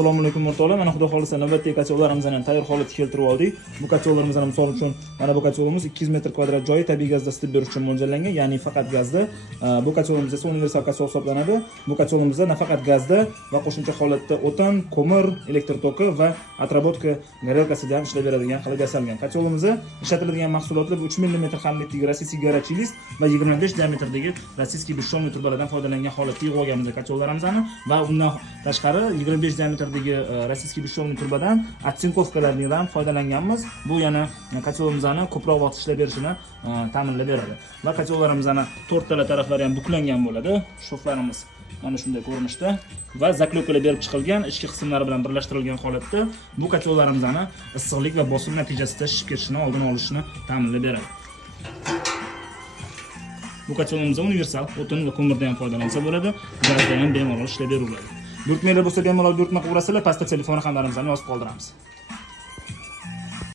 Assalomu alaykum o'rtoqlar. Mana xudo xolisa navbatdagi kachovlarimizni ham tayyor holatga keltirib oldik. Bu kachovlarimizni misol uchun mana bu kachovimiz 200 metr kvadrat joyi tabiiy gazda isitib berish uchun mo'ljallangan, ya'ni faqat gazda. Bu kachovimiz esa universal kachov hisoblanadi. Bu kachovimizda nafaqat gazda va qo'shimcha holatda o'tin, ko'mir, elektr toki va atrobotka горелкасida ham ishlab beradigan qilib yasalgan. Kachovimizda ishlatiladigan mahsulotlar 3 mm xamlikdagi rossiyskiy горячий list va 25 diametrdagi rossiyskiy бесшовный turbalardan foydalangan holatda yig'ib olganmiz kachovlarimizni va undan tashqari 25 diametrdagi rossiyskiy бесшовный turbadan otsinkovkalardan foydalanganmiz. Bu yana kachovimizni ko'proq vaqt ishlab berishini ta'minlab beradi. Va kachovlarimizni to'rttala taraflari ham buklangan bo'ladi. Shoflarimiz mana shunday ko'rinishda va zaklopkalar berib chiqilgan, ichki qismlari bilan birlashtirilgan holatda bu kachovlarimizni issiqlik va bosim natijasida shishib ketishini oldini olishni ta'minlab beradi. Bu kachovimiz universal, o'tin va ko'mirdan ham foydalansa bo'ladi, gazda ham bemalol ishlab beriladi. Buyurtmalar bo'lsa bemalol buyurtma qilaverasizlar, pastda telefon raqamlarimizni yozib qoldiramiz.